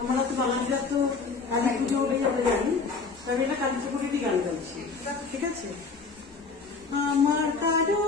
আমরা তো বাঙালিরা তো কালী পুজো হলেই আমরা জানি, আমি এটা কালী পুজোরই গান গাইছি, ঠিক আছে। আমার কারো